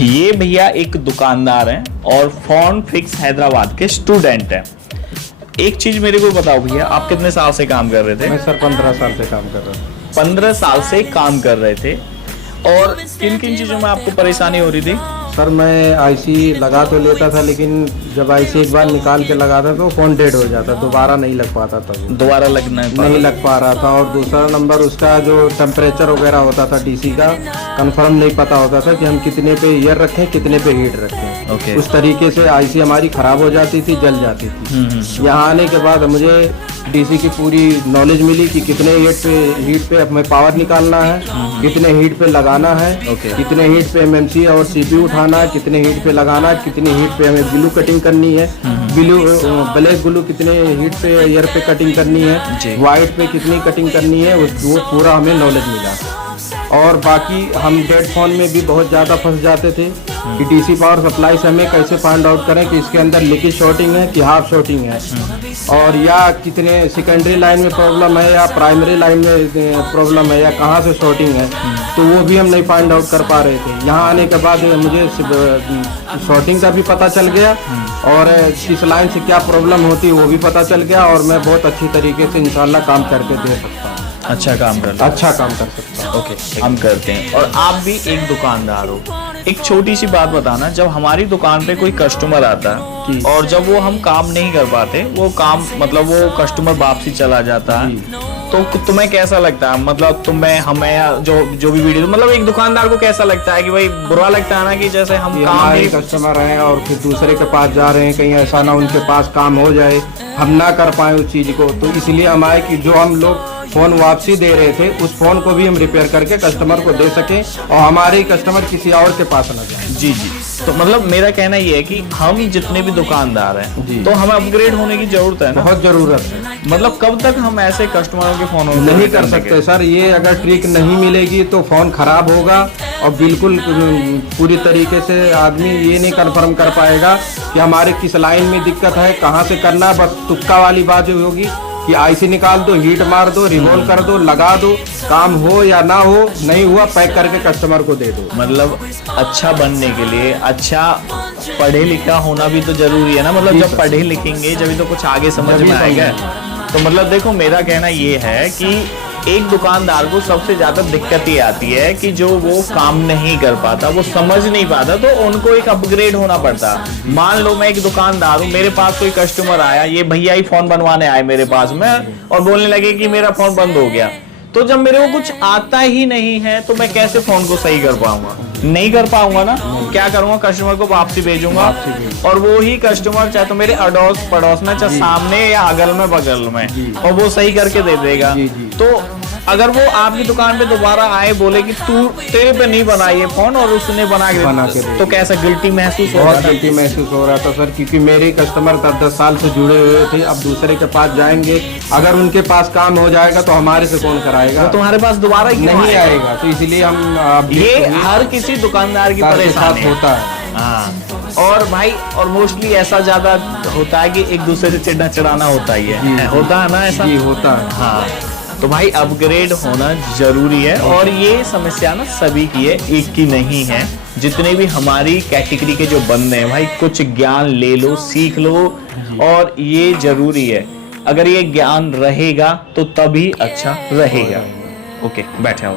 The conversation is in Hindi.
ये भैया एक दुकानदार हैं और फोन फिक्स हैदराबाद के स्टूडेंट हैं। एक चीज मेरे को बताओ भैया, आप कितने साल से काम कर रहे थे? मैं सर 15 साल से काम कर रहा हूँ। 15 साल से काम कर रहे थे। और किन किन चीजों में आपको परेशानी हो रही थी? सर मैं आईसी लगा तो लेता था, लेकिन जब आईसी एक बार निकाल के लगाता तो फ़ोन डेड हो जाता, दोबारा नहीं लग पाता था। दोबारा लगना नहीं लग पा रहा था। और दूसरा नंबर उसका जो टेम्परेचर वगैरह होता था डीसी का, कंफर्म नहीं पता होता था कि हम कितने पे ईयर रखें, कितने पे हीट रखें। ओके। उस तरीके से आईसी हमारी ख़राब हो जाती थी, जल जाती थी। यहाँ आने के बाद मुझे डीसी की पूरी नॉलेज मिली कि कितने हीट पे हमें पावर निकालना है, कितने हीट पे लगाना है, कितने हीट पे एमएमसी और सीपीयू उठाना है, कितने हीट पे लगाना है, कितने हीट पे हमें ग्लू कटिंग करनी है, ब्लैक ग्लू कितने हीट पे ईयर पे कटिंग करनी है, वाइट पे कितनी कटिंग करनी है, वो पूरा हमें नॉलेज मिला। और बाकी हम डेड फोन में भी बहुत ज़्यादा फंस जाते थे कि डीसी पावर सप्लाई से हमें कैसे फाइंड आउट करें कि इसके अंदर लीकेज शॉर्टिंग है कि हाफ शॉर्टिंग है, और या कितने सेकेंडरी लाइन में प्रॉब्लम है या प्राइमरी लाइन में प्रॉब्लम है या कहाँ से शॉर्टिंग है, तो वो भी हम नहीं फाइंड आउट कर पा रहे थे। यहाँ आने के बाद मुझे शॉर्टिंग का भी पता चल गया और किस लाइन से क्या प्रॉब्लम होती है वो भी पता चल गया, और मैं बहुत अच्छी तरीके से इंशाल्लाह काम करके दे सकता हूँ। अच्छा काम कर सकता हूँ। ओके, हम करते हैं। और आप भी एक दुकानदार हो, एक छोटी सी बात बताना, जब हमारी दुकान पे कोई कस्टमर आता है और जब वो हम काम नहीं कर पाते, वो काम मतलब वो कस्टमर वापसी चला जाता है, तो तुम्हें कैसा लगता है? मतलब तुम्हें, हमें या जो भी वीडियो, मतलब एक दुकानदार को कैसा लगता है कि भाई बुरा लगता है ना कि जैसे हम काम हमारे कस्टमर हैं और फिर दूसरे के पास जा रहे हैं, कहीं ऐसा ना उनके पास काम हो जाए, हम ना कर पाए उस चीज़ को, तो इसलिए हम आए कि जो हम लोग फ़ोन वापसी दे रहे थे उस फ़ोन को भी हम रिपेयर करके कस्टमर को दे सकें और हमारे कस्टमर किसी और के पास ना जाए। जी जी। तो मतलब मेरा कहना ये है कि हम जितने भी दुकानदार हैं तो हमें अपग्रेड होने की जरूरत है ना? बहुत ज़रूरत है। मतलब कब तक हम ऐसे कस्टमरों के फ़ोन नहीं कर सकते सर, ये अगर ट्रिक नहीं मिलेगी तो फ़ोन ख़राब होगा और बिल्कुल पूरी तरीके से आदमी ये नहीं कन्फर्म कर पाएगा कि हमारे किस लाइन में दिक्कत है, कहाँ से करना। बस तुक्का वाली बात होगी कि आईसी निकाल दो, हीट मार दो, रिवॉल्व कर दो, लगा दो, काम हो या ना हो, नहीं हुआ पैक करके कस्टमर को दे दो। मतलब अच्छा बनने के लिए अच्छा पढ़े लिखा होना भी तो जरूरी है ना? मतलब जब पढ़े लिखेंगे जब तो कुछ आगे समझ में आएगा। तो मतलब देखो, मेरा कहना ये है कि एक दुकानदार को सबसे ज्यादा दिक्कत ये आती है कि जो वो काम नहीं कर पाता, वो समझ नहीं पाता, तो उनको एक अपग्रेड होना पड़ता। मान लो मैं एक दुकानदार हूँ, मेरे पास कोई कस्टमर आया, ये भैया ही फोन बनवाने आए मेरे पास में और बोलने लगे कि मेरा फोन बंद हो गया, तो जब मेरे को कुछ आता ही नहीं है तो मैं कैसे फोन को सही कर पाऊंगा? नहीं कर पाऊंगा ना। क्या करूंगा? कस्टमर को वापसी भेजूंगा, और वो ही कस्टमर चाहे तो मेरे अड़ोस पड़ोस में, चाहे सामने या अगल में बगल में, और वो सही करके दे देगा। तो अगर वो आपकी दुकान पे दोबारा आए, बोले कि तेरे पे नहीं बना ये फोन और उसने बना के तो कैसा गिल्टी महसूस हो रहा था? गिल्टी महसूस हो रहा था सर, क्योंकि मेरे कस्टमर 10 साल से जुड़े हुए थे। अब दूसरे के पास जाएंगे, अगर उनके पास काम हो जाएगा तो हमारे से कौन कराएगा? तो तुम्हारे पास दोबारा नहीं आएगा। तो इसलिए हम ये हर किसी दुकानदार की परेशानी होता है। हाँ। और भाई, और मोस्टली ऐसा ज्यादा होता है कि एक दूसरे से चिढ़ना चिढ़ाना होता ही है, होता है ना ऐसा? जी होता है। हाँ, तो भाई अपग्रेड होना जरूरी है। और ये समस्या ना सभी की है, एक की नहीं है। जितने भी हमारी कैटेगरी के जो बंदे हैं भाई, कुछ ज्ञान ले लो, सीख लो, और ये जरूरी है। अगर ये ज्ञान रहेगा तो तभी अच्छा रहेगा। ओके, बैठे हो।